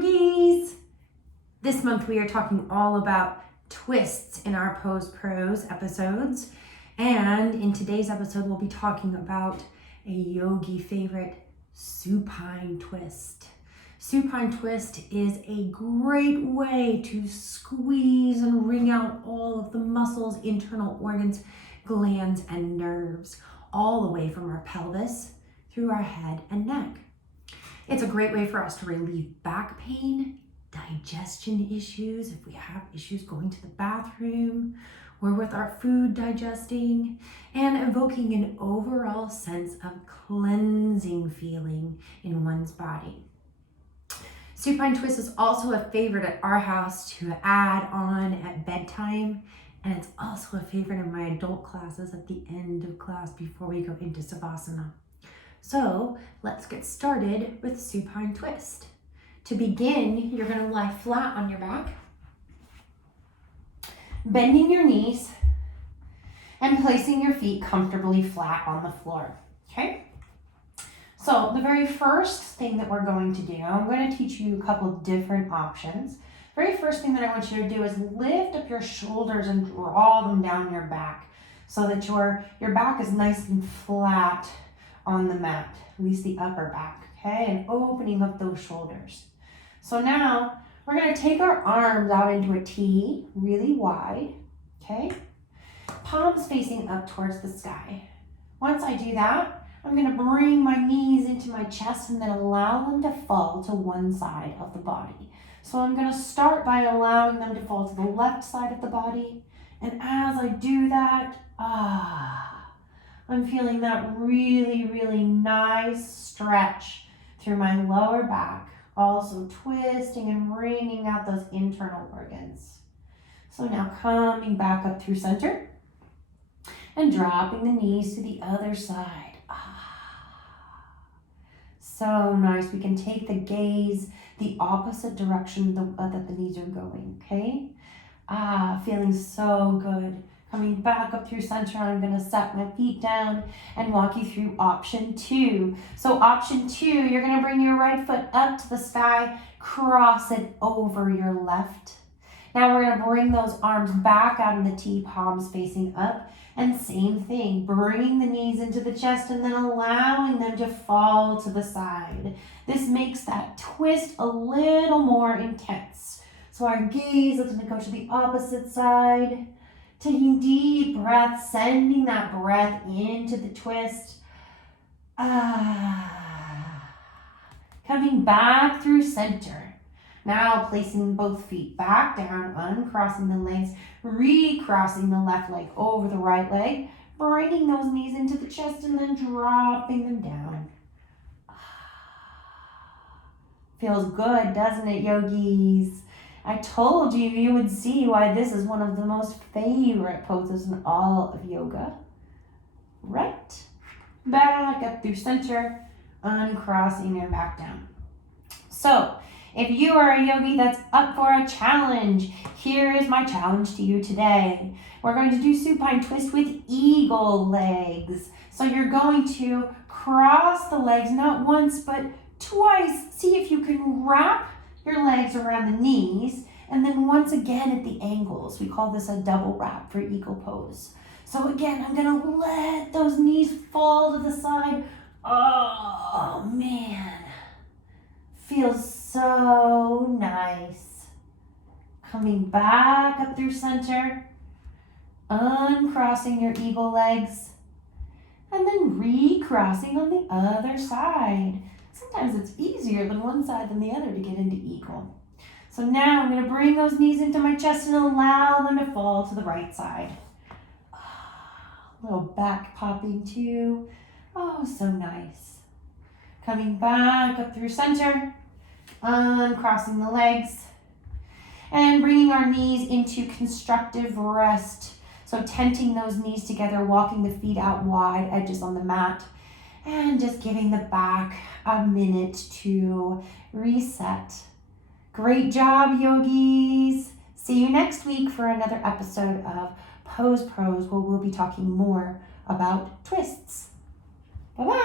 yogis! This month we are talking all about twists in our Prose episodes. And in today's episode, we'll be talking about a yogi favorite, supine twist. Supine twist is a great way to squeeze and wring out all of the muscles, internal organs, glands, and nerves, all the way from our pelvis through our head and neck. It's a great way for us to relieve back pain, digestion issues, if we have issues going to the bathroom, or with our food digesting, and evoking an overall sense of cleansing feeling in one's body. Supine twist is also a favorite at our house to add on at bedtime, and it's also a favorite in my adult classes at the end of class before we go into savasana. So let's get started with supine twist. To begin, you're going to lie flat on your back, bending your knees, and placing your feet comfortably flat on the floor, okay? So the very first thing that we're going to do, I'm going to teach you a couple of different options. Very first thing that I want you to do is lift up your shoulders and draw them down your back so that your back is nice and flat on the mat, at least the upper back, okay? And opening up those shoulders. So now we're going to take our arms out into a T, really wide, okay? Palms facing up towards the sky. Once I do that, I'm going to bring my knees into my chest and then allow them to fall to one side of the body. So I'm going to start by allowing them to fall to the left side of the body. And as I do that, I'm feeling that really, really nice stretch through my lower back, also twisting and wringing out those internal organs. So now coming back up through center and dropping the knees to the other side. So nice. We can take the gaze the opposite direction that the knees are going, okay? Feeling so good. Coming back up through center, I'm going to set my feet down and walk you through option 2. So option 2, you're going to bring your right foot up to the sky, cross it over your left. Now we're going to bring those arms back out in the T, palms facing up. And same thing, bringing the knees into the chest and then allowing them to fall to the side. This makes that twist a little more intense. So our gaze is going to go to the opposite side. Taking deep breaths, sending that breath into the twist. Coming back through center. Now placing both feet back down, uncrossing the legs, recrossing the left leg over the right leg, bringing those knees into the chest and then dropping them down. Feels good, doesn't it, yogis? I told you you would see why this is one of the most favorite poses in all of yoga. Right, back up through center, uncrossing and back down. So, if you are a yogi that's up for a challenge, here is my challenge to you today. We're going to do supine twist with eagle legs. So you're going to cross the legs, not once, but twice. See if you can wrap your legs around the knees, and then once again at the ankles. We call this a double wrap for eagle pose. So again, I'm gonna let those knees fall to the side. Oh man, feels so nice. Coming back up through center, uncrossing your eagle legs, and then recrossing on the other side. Sometimes it's easier than one side than the other to get into eagle. So now I'm going to bring those knees into my chest and allow them to fall to the right side. A little back popping too. Oh, so nice. Coming back up through center, uncrossing the legs, and bringing our knees into constructive rest. So tenting those knees together, walking the feet out wide, edges on the mat. And just giving the back a minute to reset. Great job, yogis. See you next week for another episode of Prose, where we'll be talking more about twists. Bye-bye.